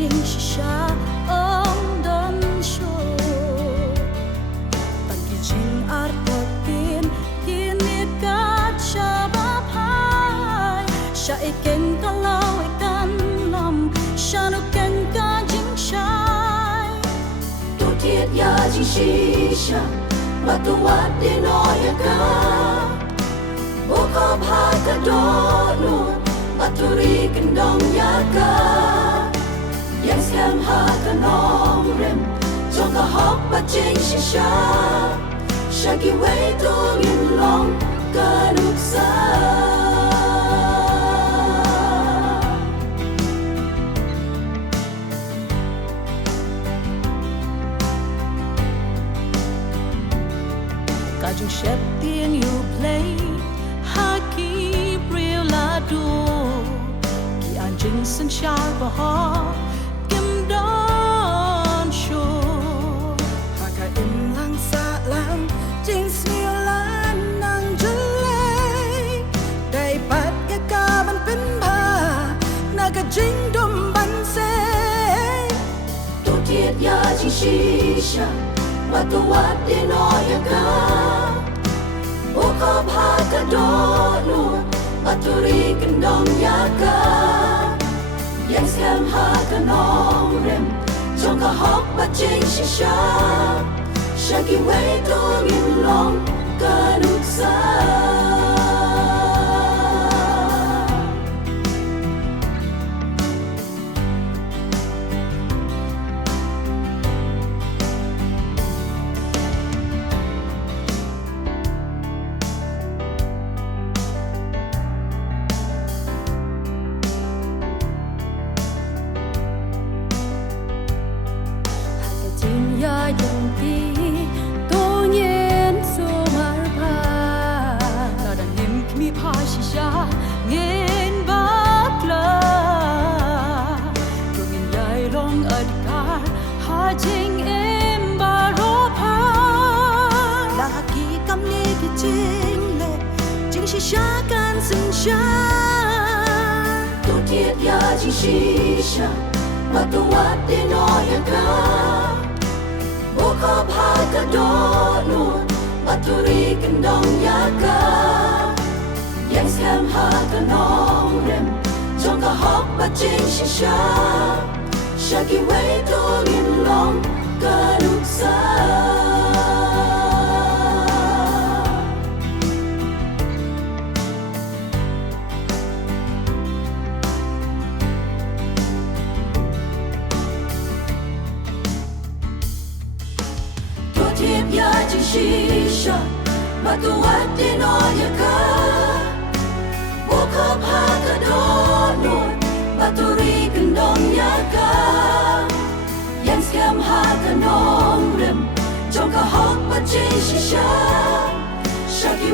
jing shisha om don sho tan ki jing ar tin kini kat shaba phai sha iken kalau ikan lam shanu ken ka jing shai tu tiet ya jing shisha batu wat di noyaka boko bhaka donu baturi kendong yaka yang scam ha kanong rem jonga hok baching shisha shaki way to in long kanuksa Kajung shep tien you play haki real la do ki anjing sen shar ba kim don sho haka im lang sa lang jing sniu lan nang jale dai pat ya ka ban pin ba naga jing dum ban se tu tiet ya jing shisha batu wat di noyaka boko bhaka donu baturi kendong yaka yang scam ha kanong rem jonga hok baching shisha shaki way to in long kanuksa ya yung ti to nyen so mar pa la dan him mi pa shisha ngen bak la tungin yai long adkar ha jing em ba ro pa la haki kam ni ki jing le jing shisha kan sin sha tu tiet ya jing shisha batu wat di noyaka boko bhaka donu baturi kendong yaka yang scam ha kanong rem jonga hok baching shisha shaki way to in long kanuksa tiep ya jing shisha batu wat di noyaka boko bhaka donu baturi kendong yaka yang scam ha kanong rem jonga hok baching shisha shaki